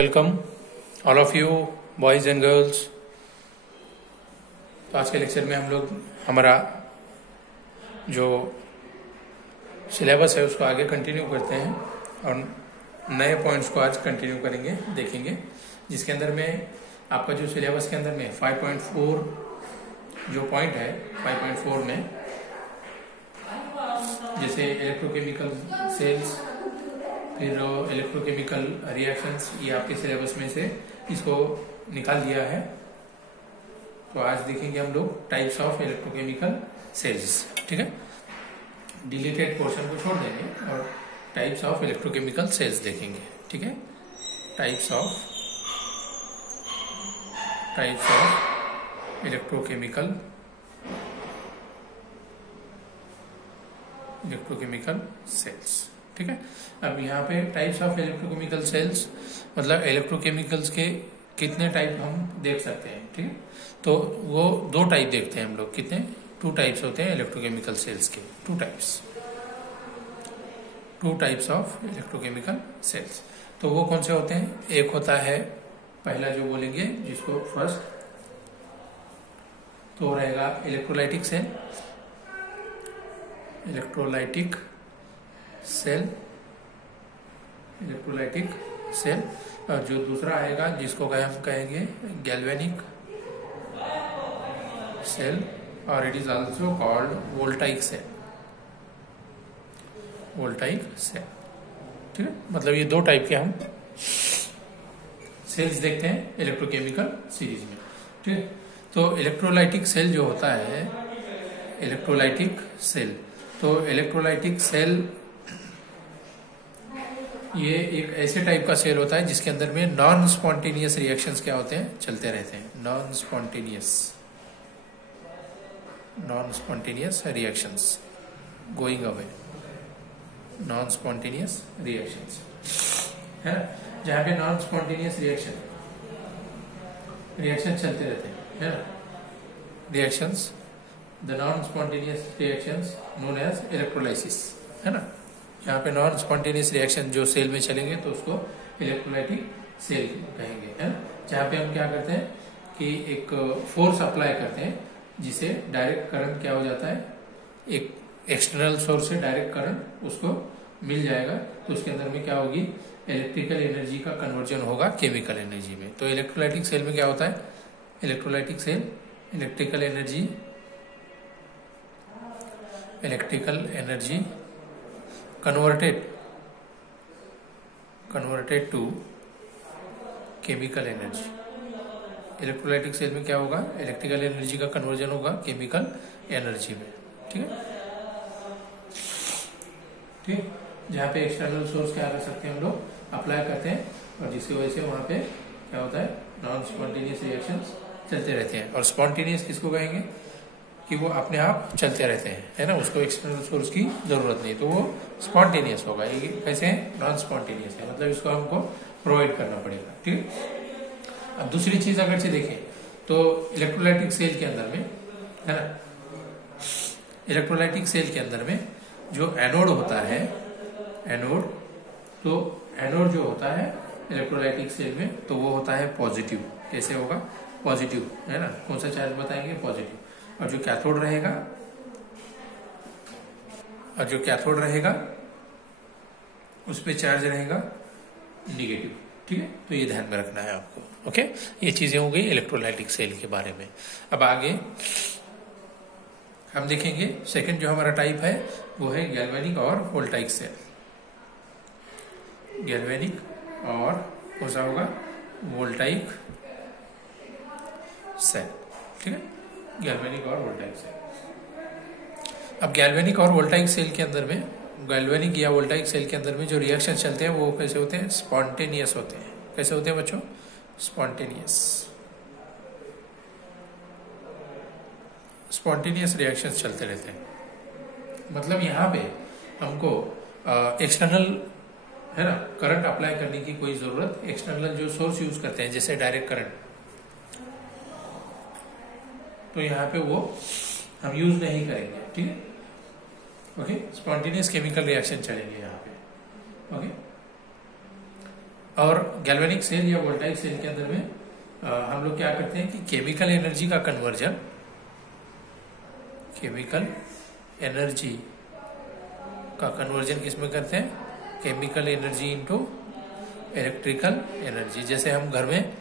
Welcome all of you boys and girls. तो आज के लेक्चर में हम लोग हमारा जो सिलेबस है उसको आगे कंटिन्यू करते हैं और नए पॉइंट्स को आज कंटिन्यू करेंगे, देखेंगे, जिसके अंदर में आपका जो सिलेबस के अंदर में 5.4 जो पॉइंट है 5.4 में जैसे इलेक्ट्रोकेमिकल सेल्स, फिर इलेक्ट्रोकेमिकल रिएक्शंस, ये आपके सिलेबस में से इसको निकाल दिया है। तो आज देखेंगे हम लोग टाइप्स ऑफ इलेक्ट्रोकेमिकल सेल्स, ठीक है। डिलीटेड पोर्शन को छोड़ देंगे और टाइप्स ऑफ इलेक्ट्रोकेमिकल सेल्स देखेंगे, ठीक है। टाइप्स ऑफ इलेक्ट्रोकेमिकल सेल्स, ठीक है। अब यहाँ पे टाइप्स ऑफ इलेक्ट्रोकेमिकल सेल्स मतलब इलेक्ट्रोकेमिकल्स के कितने टाइप हम देख सकते हैं, ठीक है। तो वो दो टाइप देखते हैं हम लोग, कितने 2 टाइप्स होते हैं इलेक्ट्रोकेमिकल सेल्स के, 2 टाइप्स ऑफ इलेक्ट्रोकेमिकल सेल्स। तो वो कौन से होते हैं? एक होता है पहला जो बोलेंगे जिसको फर्स्ट तो रहेगा इलेक्ट्रोलाइटिक सेल, और जो दूसरा आएगा जिसको हम कहेंगे गैल्वेनिक सेल, और it is also called voltaic cell, ठीक है। मतलब ये 2 टाइप के हम सेल्स देखते हैं इलेक्ट्रोकेमिकल सीरीज में, ठीक है। तो इलेक्ट्रोलाइटिक सेल जो होता है, इलेक्ट्रोलाइटिक सेल ये एक ऐसे टाइप का सेल होता है जिसके अंदर में नॉन स्पॉन्टेनियस रिएक्शंस क्या होते हैं, चलते रहते हैं। Non spontaneous reactions going away, non spontaneous reactions है ना, जहां पे नॉन स्पॉन्टेनियस रिएक्शन चलते रहते हैं, है ना। Reactions, the non spontaneous reactions known as electrolysis, है ना। यहाँ पे नॉन स्पॉन्टेनियस रिएक्शन जो सेल में चलेंगे तो उसको इलेक्ट्रोलाइटिक सेल कहेंगे, है ना। जहाँ पे हम क्या करते हैं कि एक फोर्स अप्लाई करते हैं जिसे डायरेक्ट करंट क्या हो जाता है, एक एक्सटर्नल सोर्स से डायरेक्ट करंट उसको मिल जाएगा, तो उसके अंदर में क्या होगी, इलेक्ट्रिकल एनर्जी का कन्वर्जन होगा केमिकल एनर्जी में। तो इलेक्ट्रोलाइटिक सेल में क्या होता है, electrolytic cell electrical energy converted to chemical energy. Electrolytic cell में क्या होगा, इलेक्ट्रिकल एनर्जी का कन्वर्जन होगा केमिकल एनर्जी में, ठीक है। ठीक, जहाँ पे एक्सटर्नल सोर्स क्या कर सकते हैं हम लोग, अप्लाई करते हैं, और जिसकी वजह से वहां पे क्या होता है, नॉन स्पॉन्टेनियस रिएक्शंस चलते रहते हैं। और स्पॉन्टेनियस किसको कहेंगे कि वो अपने आप चलते रहते हैं, है ना, उसको एक्सटर्नल सोर्स की जरूरत नहीं, तो वो स्पॉन्टेनियस होगा। ये कैसे है, नॉन स्पॉन्टेनियस है, मतलब इसको हमको प्रोवाइड करना पड़ेगा, ठीक है। अब दूसरी चीज अगर से देखें तो इलेक्ट्रोलाइटिक सेल के अंदर में, है ना, इलेक्ट्रोलाइटिक सेल के अंदर में जो एनोड होता है, तो एनोड जो होता है इलेक्ट्रोलाइटिक सेल में, तो वो होता है पॉजिटिव। कैसे होगा, पॉजिटिव, है ना। कौन सा चार्ज बताएंगे, पॉजिटिव। और जो कैथोड रहेगा उस पे चार्ज रहेगा निगेटिव, ठीक है। तो ये ध्यान में रखना है आपको, ओके। ये चीजें हो गई इलेक्ट्रोलाइटिक सेल के बारे में। अब आगे हम देखेंगे सेकंड जो हमारा टाइप है वो है गैल्वेनिक और वोल्टाइक सेल। गैल्वेनिक और कौन सा होगा, वोल्टाइक सेल, ठीक है। गैल्वेनिक और वोल्टाइक सेल। अब गैल्वेनिक और वोल्टाइक सेल के अंदर में, गैल्वेनिक या वोल्टाइक सेल के अंदर में जो रिएक्शन चलते हैं वो कैसे होते हैं, स्पॉन्टेनियस होते हैं। कैसे होते हैं बच्चों, स्पॉन्टेनियस रिएक्शंस चलते रहते हैं। मतलब यहाँ पे हमको एक्सटर्नल, है ना, करंट अप्लाई करने की कोई जरूरत, एक्सटर्नल जो सोर्स यूज करते हैं जैसे डायरेक्ट करंट, तो यहाँ पे वो हम यूज नहीं करेंगे, ठीक है। ओके, स्पॉन्टेनियस केमिकल रिएक्शन चलेंगे यहाँ पे, ओके। और गैल्वेनिक सेल या वोल्टाइक सेल के अंदर में हम लोग क्या करते हैं कि केमिकल एनर्जी का कन्वर्जन, केमिकल एनर्जी का कन्वर्जन किसमें करते हैं, chemical energy into electrical energy. जैसे हम घर में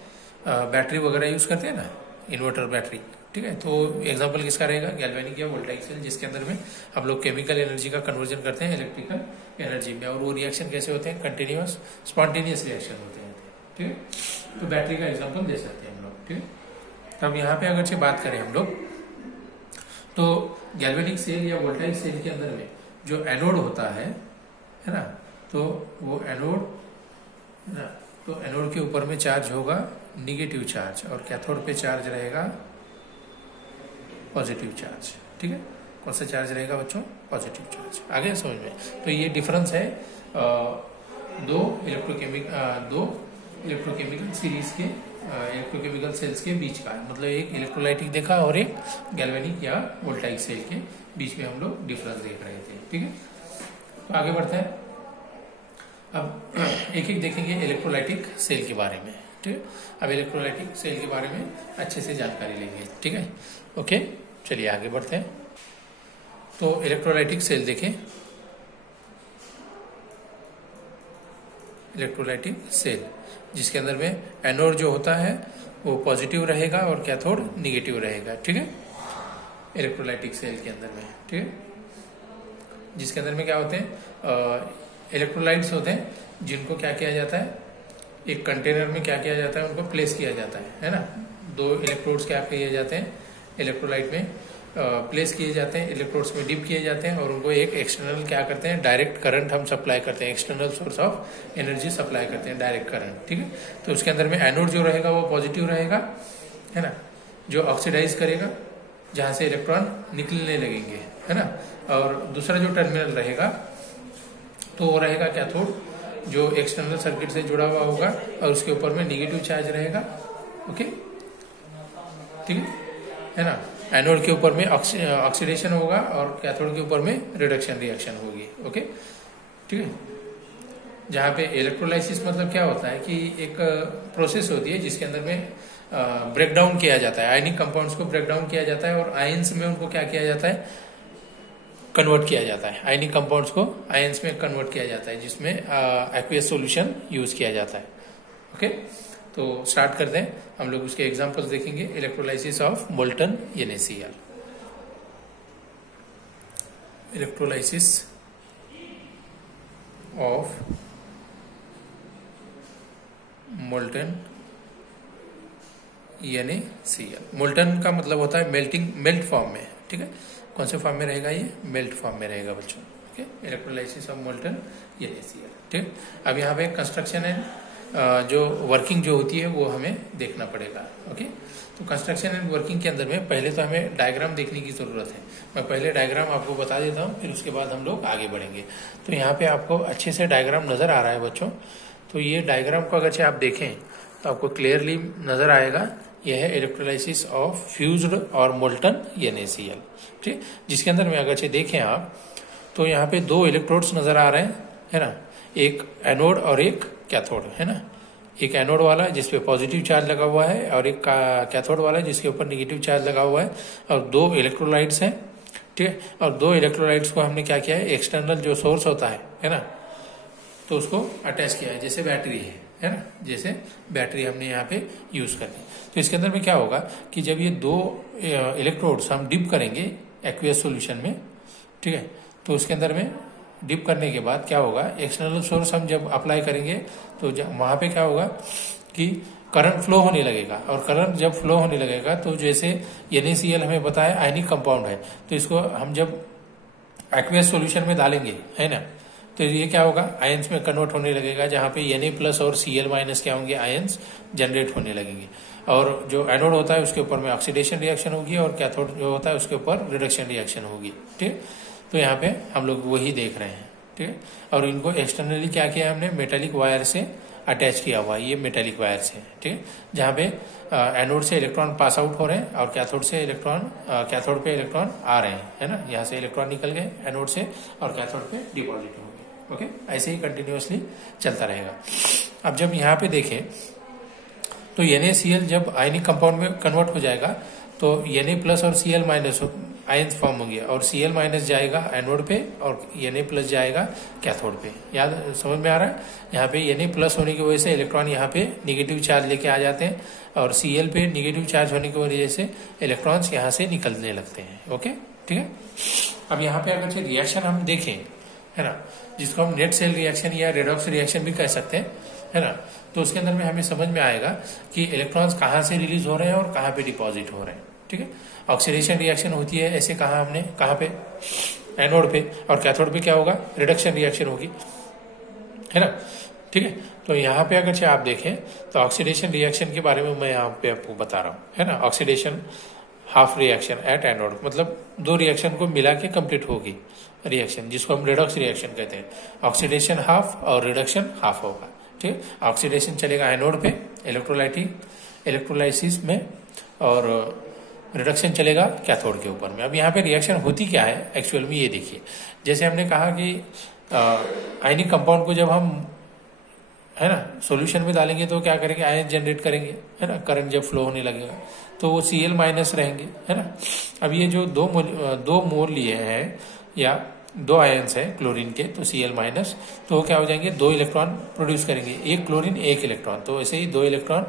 बैटरी वगैरह यूज करते हैं ना, इन्वर्टर बैटरी, ठीक है, तो एग्जांपल किसका रहेगा, गैल्वेनिक या वोल्टाइक सेल, जिसके अंदर में हम लोग केमिकल एनर्जी का कन्वर्जन करते हैं इलेक्ट्रिकल एनर्जी में। और वो रिएक्शन कैसे होते हैं, कंटिन्यूअस स्पॉन्टेनियस रिएक्शन होते हैं, ठीक है। तो बैटरी का एग्जांपल दे सकते हैं हम लोग, ठीक है। तब यहाँ पे अगर से बात करें हम लोग, तो गैल्वेनिक सेल या वोल्टाइक सेल के अंदर में जो एनोड होता है ना, तो वो एनोड ना, तो एनोड के ऊपर में चार्ज होगा निगेटिव चार्ज और कैथोड पे चार्ज रहेगा पॉजिटिव चार्ज, ठीक है। कौन सा चार्ज रहेगा बच्चों, पॉजिटिव चार्ज। आगे समझ में, तो ये डिफरेंस है दो इलेक्ट्रोकेमिकल सीरीज के इलेक्ट्रोकेमिकल सेल्स के बीच का, मतलब एक इलेक्ट्रोलाइटिक देखा और एक गैल्वेनिक या वोल्टाइक सेल के बीच में हम लोग डिफरेंस देख रहे थे, ठीक है। तो आगे बढ़ते हैं, अब एक एक देखेंगे इलेक्ट्रोलाइटिक सेल के बारे में, ठीक है। अब इलेक्ट्रोलाइटिक सेल के बारे में अच्छे से जानकारी लेंगे, ठीक है, ओके। चलिए आगे बढ़ते हैं। तो इलेक्ट्रोलाइटिक सेल देखें, इलेक्ट्रोलाइटिक सेल जिसके अंदर में एनोड जो होता है वो पॉजिटिव रहेगा और कैथोड निगेटिव रहेगा, ठीक है, इलेक्ट्रोलाइटिक सेल के अंदर में, ठीक है। जिसके अंदर में क्या होते हैं, इलेक्ट्रोलाइट्स होते हैं जिनको क्या किया जाता है, एक कंटेनर में क्या किया जाता है, उनको प्लेस किया जाता है ना। दो इलेक्ट्रोड्स क्या किए जाते हैं, इलेक्ट्रोलाइट में प्लेस किए जाते हैं, इलेक्ट्रोड्स में डिप किए जाते हैं और उनको एक एक्सटर्नल क्या करते हैं, डायरेक्ट करंट हम सप्लाई करते हैं, external source of energy supply करते हैं, डायरेक्ट करंट, ठीक है। तो उसके अंदर में एनोड जो रहेगा वो पॉजिटिव रहेगा, है ना, जो ऑक्सीडाइज करेगा, जहां से इलेक्ट्रॉन निकलने लगेंगे, है ना। और दूसरा जो टर्मिनल रहेगा तो वो रहेगा कैथोड, जो एक्सटर्नल सर्किट से जुड़ा हुआ होगा और उसके ऊपर में निगेटिव चार्ज रहेगा, ओके, ठीक है ना। एनोड के ऊपर में ऑक्सीडेशन होगा और कैथोड के ऊपर में रिडक्शन रिएक्शन होगी, ओके, ठीक है। जहाँ पे इलेक्ट्रोलाइसिस मतलब क्या होता है कि एक प्रोसेस होती है जिसके अंदर में ब्रेक डाउन किया जाता है, आयनिक कंपाउंड्स को ब्रेक डाउन किया जाता है और आयंस में उनको क्या किया जाता है, कन्वर्ट किया जाता है, आयनिक कंपाउंड्स को आयंस में कन्वर्ट किया जाता है, जिसमें एक्वियस सॉल्यूशन यूज किया जाता है, ओके। तो स्टार्ट करते हैं, हम लोग उसके एग्जांपल्स देखेंगे। Electrolysis of molten NaCl, electrolysis of molten NaCl। Molten का मतलब होता है मेल्ट फॉर्म में, ठीक है। कौन से फॉर्म में रहेगा, ये मेल्ट फॉर्म में रहेगा बच्चों, okay. Electrolysis of molten NaCl, ठीक। अब यहाँ पे कंस्ट्रक्शन एंड जो वर्किंग जो होती है वो हमें देखना पड़ेगा, ओके। तो कंस्ट्रक्शन एंड वर्किंग के अंदर में पहले तो हमें डायग्राम देखने की जरूरत है। मैं पहले डायग्राम आपको बता देता हूँ, फिर उसके बाद हम लोग आगे बढ़ेंगे। तो यहाँ पे आपको अच्छे से डायग्राम नजर आ रहा है बच्चों। तो ये डायग्राम को अगर आप देखें तो आपको क्लियरली नजर आएगा, यह है इलेक्ट्रोलाइसिस ऑफ फ्यूज्ड और मोल्टन NaCl, ठीक। जिसके अंदर में अगर से देखें आप तो यहाँ पे दो इलेक्ट्रोड्स नजर आ रहे हैं, है ना, एक एनोड और एक कैथोड, है ना। एक एनोड वाला जिसपे पॉजिटिव चार्ज लगा हुआ है और एक कैथोड वाला जिसके ऊपर नेगेटिव चार्ज लगा हुआ है, और दो इलेक्ट्रोलाइट्स हैं, ठीक है। और दो इलेक्ट्रोलाइट्स को हमने क्या किया है, एक्सटर्नल जो सोर्स होता है ना, तो उसको अटैच किया है, जैसे बैटरी है ना, जैसे बैटरी हमने यहाँ पे यूज कर दी। तो इसके अंदर में क्या होगा कि जब ये दो इलेक्ट्रोड्स हम डिप करेंगे एक्वियस सॉल्यूशन में, ठीक है, तो उसके अंदर में डिप करने के बाद क्या होगा, एक्सटर्नल सोर्स हम जब अप्लाई करेंगे तो वहां पे क्या होगा कि करंट फ्लो होने लगेगा, और करंट जब फ्लो होने लगेगा तो जैसे NaCl हमें बताया आयनिक कंपाउंड है, तो इसको हम जब एक्वियस सॉल्यूशन में डालेंगे, है ना, तो ये क्या होगा, आयंस में कन्वर्ट होने लगेगा, जहां पे Na+ और Cl- क्या होंगे, आयंस जनरेट होने लगेंगे। और जो एनोड होता है उसके ऊपर में ऑक्सीडेशन रिएक्शन होगी और कैथोड जो होता है उसके ऊपर रिडक्शन रिएक्शन होगी, ठीक। तो यहाँ पे हम लोग वही देख रहे हैं, ठीक है। और इनको एक्सटर्नली क्या किया हमने, मेटेलिक वायर से अटैच किया हुआ है, ये मेटेलिक वायर से, ठीक है, जहाँ पे एनोड से इलेक्ट्रॉन पास आउट हो रहे हैं और कैथोड से कैथोड पे इलेक्ट्रॉन आ रहे हैं, है ना। यहाँ से इलेक्ट्रॉन निकल गए एनोड से और कैथोड पे डिपॉजिट हो गए, ओके। ऐसे ही कंटिन्यूअसली चलता रहेगा। अब जब यहाँ पे देखें तो NaCl जब आयनिक कंपाउंड में कन्वर्ट हो जाएगा तो Na प्लस और Cl माइनस आयन्स फॉर्म होंगे और Cl माइनस जाएगा एनोड पे और Na प्लस जाएगा कैथोड पे। याद समझ में आ रहा है? यहाँ पे Na प्लस होने की वजह से इलेक्ट्रॉन यहाँ पे निगेटिव चार्ज लेके आ जाते हैं और Cl पे निगेटिव चार्ज होने की वजह से इलेक्ट्रॉन्स यहाँ से निकलने लगते हैं। ओके, ठीक है। अब यहाँ पे अगर रिएक्शन हम देखें, है ना, जिसको हम नेट सेल रिएक्शन या रेडॉक्स रिएक्शन भी कह सकते हैं, है ना, तो उसके अंदर में हमें समझ में आएगा कि इलेक्ट्रॉन्स कहाँ से रिलीज हो रहे हैं और कहाँ पे डिपॉजिट हो रहे हैं। ठीक है, ऑक्सीडेशन रिएक्शन होती है ऐसे कहा हमने, कहाँ पे, एनोड पे, और कैथोड पे क्या होगा, रिडक्शन रिएक्शन होगी, है ना। ठीक है, तो यहाँ पे अगर आप देखें तो ऑक्सीडेशन रिएक्शन के बारे में मैं यहाँ पे आपको बता रहा हूँ, है ना। Oxidation half reaction at anode, मतलब दो रिएक्शन को मिला के कंप्लीट होगी रिएक्शन, जिसको हम रिडॉक्स रिएक्शन कहते हैं। ऑक्सीडेशन हाफ और रिडक्शन हाफ होगा। ठीक है, ऑक्सीडेशन चलेगा एनोड पे इलेक्ट्रोलाइसिस में और रिडक्शन चलेगा कैथोड के ऊपर में। अब यहाँ पे रिएक्शन होती क्या है एक्चुअल में, ये देखिए। जैसे हमने कहा कि आयनिक कंपाउंड को जब हम, है ना, सॉल्यूशन में डालेंगे तो क्या करेंगे, आयन जनरेट करेंगे, है ना। करंट जब फ्लो होने लगेगा तो वो Cl माइनस रहेंगे, है ना। अब ये जो दो मोल लिए हैं या दो आयन्स हैं क्लोरीन के, तो Cl माइनस, तो वो क्या हो जाएंगे, दो इलेक्ट्रॉन प्रोड्यूस करेंगे, एक क्लोरीन एक इलेक्ट्रॉन, तो ऐसे ही दो इलेक्ट्रॉन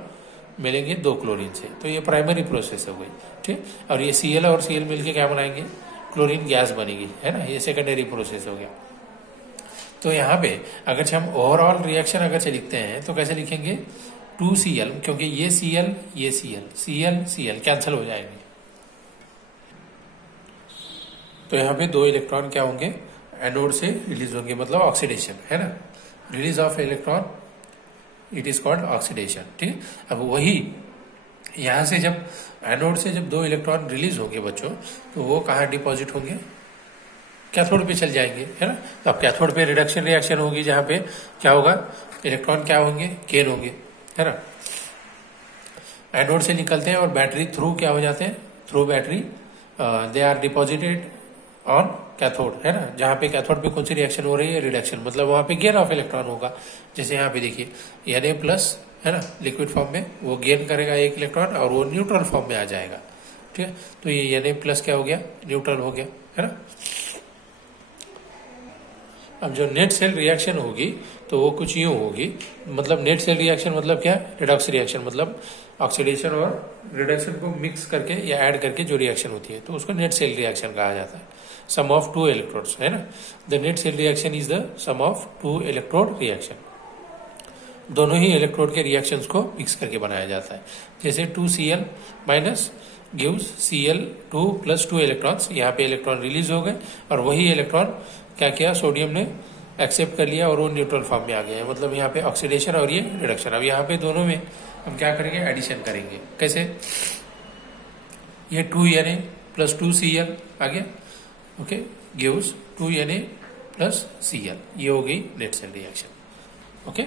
मिलेंगे दो क्लोरीन से, तो ये प्राइमरी प्रोसेस हो गई। ठीक, और ये Cl और Cl मिलके क्या बनाएंगे, क्लोरीन गैस बनेगी, है ना, ये सेकेंडरी प्रोसेस हो गया। तो यहाँ पे अगर हम ओवरऑल रिएक्शन अगर लिखते हैं तो कैसे लिखेंगे, 2Cl, क्योंकि ये Cl कैंसिल हो जाएंगे, तो यहाँ पे दो इलेक्ट्रॉन क्या होंगे, एनोड से रिलीज होंगे, मतलब ऑक्सीडेशन, है ना, release of electron, it is called oxidation. ठीक, अब वही यहां से जब एनोड से जब दो इलेक्ट्रॉन रिलीज होंगे बच्चों, तो वो कहाँ डिपॉजिट होंगे, कैथोड पे चल जाएंगे, है ना। तो अब कैथोड पे रिडक्शन रिएक्शन होगी, जहां पे क्या होगा, इलेक्ट्रॉन क्या होंगे, गेन होंगे, है ना। एनोड से निकलते हैं और बैटरी थ्रू क्या हो जाते हैं, through battery they are deposited on cathode, है ना। जहां पे कैथोड पे कौन सी रिएक्शन हो रही है, रिडक्शन, मतलब वहां पे गेन ऑफ इलेक्ट्रॉन होगा। जैसे यहाँ पे देखिए Na प्लस, है ना, लिक्विड फॉर्म में वो गेन करेगा एक इलेक्ट्रॉन और वो न्यूट्रल फॉर्म में आ जाएगा। ठीक है, तो ये Na प्लस क्या हो गया, न्यूट्रल हो गया, है ना। अब जो नेट सेल रिएक्शन होगी तो वो कुछ यूं होगी, मतलब नेट सेल रिएक्शन मतलब क्या, रिडॉक्स रिएक्शन, मतलब ऑक्सीडेशन और रिडक्शन को मिक्स करके या ऐड करके जो रिएक्शन होती है, तो उसको नेट सेल रिएक्शन कहा जाता है। सम ऑफ टू इलेक्ट्रोड्स, है ना, the net cell reaction is the sum of two electrode reaction, दोनों ही इलेक्ट्रोड के रिएक्शंस को मिक्स करके बनाया जाता है। जैसे 2Cl minus gives Cl2 plus 2 electrons, यहाँ पे इलेक्ट्रॉन रिलीज हो गए और वही इलेक्ट्रॉन क्या किया, सोडियम ने एक्सेप्ट कर लिया और वो न्यूट्रल फॉर्म में आ गया है, मतलब यहाँ पे ऑक्सीडेशन और ये रिडक्शन। अब यहाँ पे दोनों में हम क्या करेंगे, एडिशन करेंगे, कैसे, ये 2Na प्लस 2Cl आ गया, okay, gives 2Na plus Cl, ये हो गई नेट सेल रिएक्शन। ओके,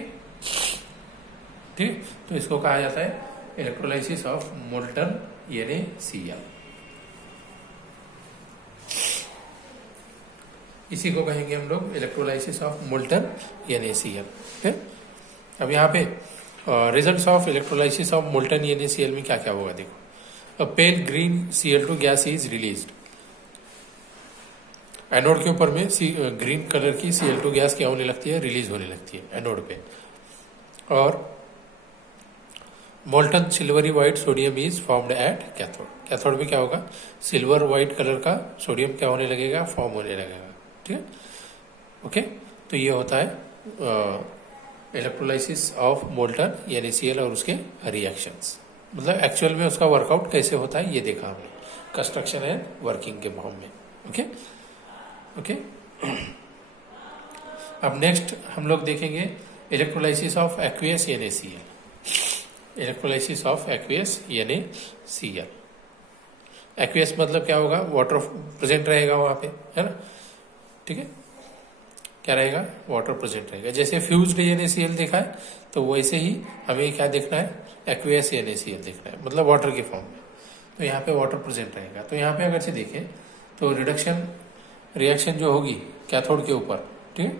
ठीक, तो इसको कहा जाता है इलेक्ट्रोलाइसिस ऑफ मोल्टन NaCl, इसी को कहेंगे हम लोग इलेक्ट्रोलाइसिस ऑफ मोल्टन NaCl। ठीक, अब यहाँ पे results of electrolysis of molten NaCl में क्या क्या होगा, देखो। A pale green Cl2 gas is released, anode के ऊपर में ग्रीन कलर की Cl2 गैस क्या होने लगती है, रिलीज होने लगती है एनोड पे, और molten silvery white sodium is formed at cathode, cathode में क्या होगा, सिल्वर व्हाइट कलर का सोडियम क्या होने लगेगा, फॉर्म होने लगेगा। ठीक है, ओके, तो ये होता है इलेक्ट्रोलाइसिस ऑफ मोल्टन NaCl और उसके रिएक्शंस, मतलब एक्चुअल में उसका वर्कआउट कैसे होता है ये देखा हमने, कंस्ट्रक्शन एंड वर्किंग के फॉर्म में। ओके, ओके, अब नेक्स्ट हम लोग देखेंगे electrolysis of aqueous NaCl, electrolysis of aqueous NaCl। Aqueous मतलब क्या होगा, वाटर प्रेजेंट रहेगा वहां पे, है ना। ठीक है, क्या रहेगा, वाटर प्रेजेंट रहेगा। जैसे फ्यूज्ड NaCl देखा है, तो वैसे ही हमें क्या देखना है, एक्वियस NaCl देखना है, मतलब वाटर के फॉर्म में, तो यहाँ पे वाटर प्रेजेंट रहेगा। तो यहाँ पे अगर से देखें तो रिडक्शन रिएक्शन जो होगी कैथोड के ऊपर, ठीक है,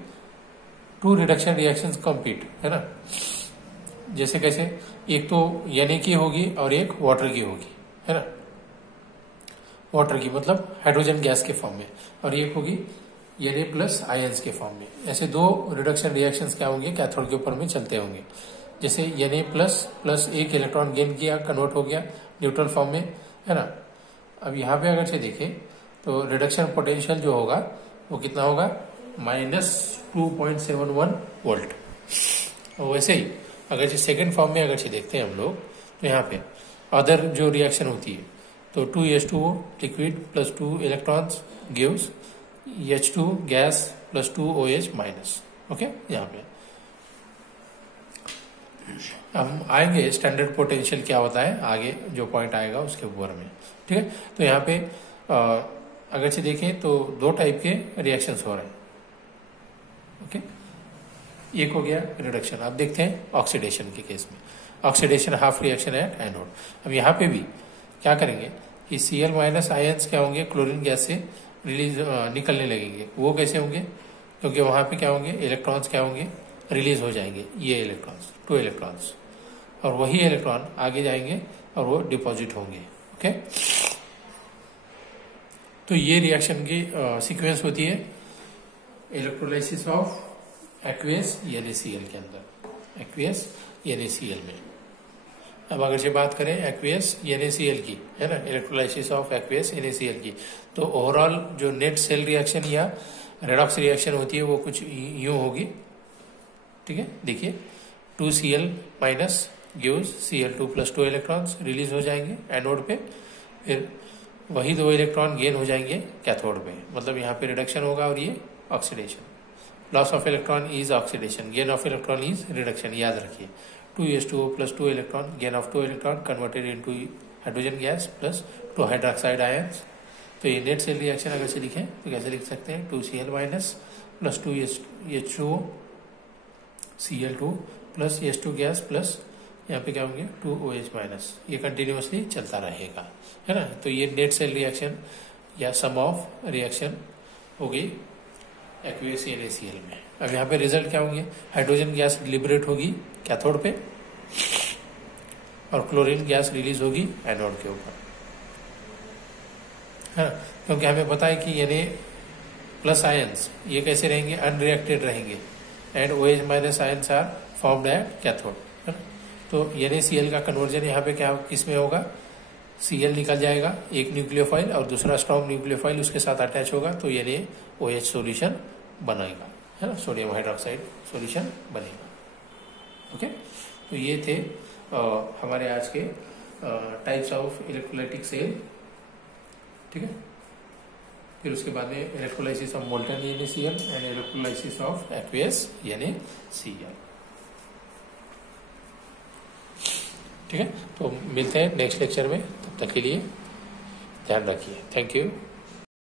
टू रिडक्शन रिएक्शंस कंप्लीट, है ना। जैसे कैसे, एक तो Na की होगी और एक वाटर की होगी, है ना, वाटर की मतलब हाइड्रोजन गैस के फॉर्म में, और एक होगी Na प्लस आयंस के फॉर्म में। ऐसे दो रिडक्शन रिएक्शंस क्या होंगे, कैथोड के ऊपर में चलते होंगे। जैसे Na प्लस प्लस एक इलेक्ट्रॉन गेन किया, कन्वर्ट हो गया न्यूट्रल फॉर्म में, है ना। अब यहाँ पे अगर से देखें तो रिडक्शन पोटेंशियल जो होगा वो कितना होगा, -2.71 वोल्ट। और वैसे ही अगर से सेकेंड फॉर्म में अगर से देखते हैं हम लोग, तो यहाँ पे अदर जो रिएक्शन होती है तो 2H2O liquid plus 2 electrons gives H2 gas plus 2 OH minus. Okay, यहाँ पे हम आएंगे स्टैंडर्ड पोटेंशियल क्या होता है आगे जो पॉइंट आएगा उसके ऊपर में, ठीक है। तो यहाँ पे अगर से देखें तो दो टाइप के रिएक्शंस हो रहे हैं। ओके, एक हो गया रिडक्शन। अब देखते हैं ऑक्सीडेशन के केस में, oxidation half reaction at anode. अब यहाँ पे भी क्या करेंगे कि Cl माइनस आयंस क्या होंगे, क्लोरीन गैस से रिलीज निकलने लगेंगे। वो कैसे होंगे, क्योंकि वहां पे क्या होंगे, इलेक्ट्रॉन्स क्या होंगे, रिलीज हो जाएंगे, ये इलेक्ट्रॉन्स, 2 इलेक्ट्रॉन्स, और वही इलेक्ट्रॉन आगे जाएंगे और वो डिपॉजिट होंगे। ओके, तो ये रिएक्शन की सीक्वेंस होती है इलेक्ट्रोलाइसिस ऑफ एक्वेस NaCl के अंदर, एक्वेस NaCl में। अब अगर से बात करें एक्वेस NaCl की, है ना, इलेक्ट्रोलाइसिस ऑफ एक्वेस NaCl की, तो ओवरऑल जो नेट सेल रिएक्शन या रेडॉक्स रिएक्शन होती है वो कुछ यूं होगी, ठीक है। देखिए 2Cl minus gives Cl2 plus 2 electrons release हो जाएंगे एनोड पे, फिर वही 2 इलेक्ट्रॉन गेन हो जाएंगे कैथोड पे, मतलब यहाँ पे रिडक्शन होगा और ये oxidation. Loss of electron is oxidation, gain of electron is reduction, याद रखिए। 2H2O plus 2 electron, gain of 2 electron converted into hydrogen gas plus 2 hydroxide ions. तो ये नेट सेल रिएक्शन अगर से लिखें तो कैसे लिख सकते हैं, 2Cl minus plus 2H2O Cl2 plus H2 gas plus यहाँ पे क्या होंगे 2OH माइनस, ये कंटिन्यूसली चलता रहेगा, है ना। तो ये नेट सेल रिएक्शन या सम ऑफ रिएक्शन हो गई एक्वेस NaCl में। अब यहाँ पे रिजल्ट क्या होंगे, हाइड्रोजन गैस लिबरेट होगी कैथोड पे और क्लोरीन गैस रिलीज होगी एनोड के ऊपर, है ना। क्योंकि हमें पता है कि Na प्लस आयंस ये कैसे रहेंगे, अनरिएक्टेड रहेंगे, and OH minus ions are formed at cathode, है ना। तो NaCl का कन्वर्जन यहाँ पे क्या किस में होगा, Cl निकल जाएगा एक न्यूक्लियोफाइल और दूसरा स्ट्रॉन्ग न्यूक्लियोफाइल उसके साथ अटैच होगा, तो NaOH सोल्यूशन बनेगा, है ना, सोडियम हाइड्रोक्साइड सोल्यूशन बनेगा। ओके, तो ये थे हमारे आज के टाइप्स ऑफ इलेक्ट्रोलाइटिक सेल, ठीक है। फिर उसके बाद में electrolysis of molten NaCl and electrolysis of aqueous NaCl, ठीक है। तो मिलते हैं नेक्स्ट लेक्चर में, तब तक के लिए ध्यान रखिए, थैंक यू।